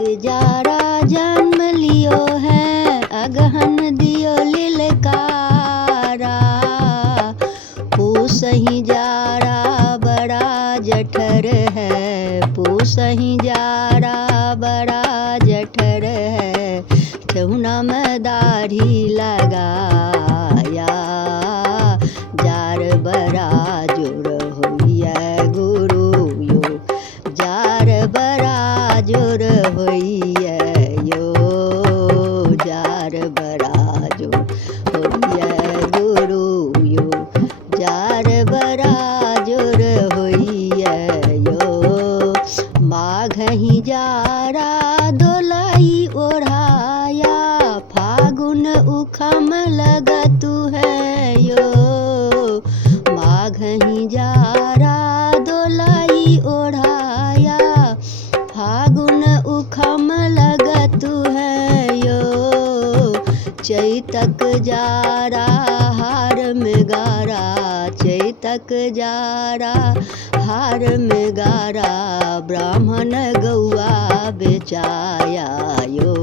Zara जन्म लियो है, अगहन दियो लिलकारा। पूसही जारा बड़ा जठर है, पूसही जारा बड़ा जठर है। ठेहुना में दाढ़ी लगाया, जार बड़ा जोर होइए गुरु यो, जार बड़ा जोर होइए यो, जार बड़ा जोर होइए गुरु यो, जार बड़ा जोर होइए यो। माघही जारा दोलाई ओढ़ाया, फागुन उखम लगतु है यो। माघही जारा दोलाई ओढ़ाया, फागुन उखम लगतु है यो। चैतक जारा हार में गारा, चैतक जारा हार में गारा। ब्राह्मण गौआ बेचाया यो,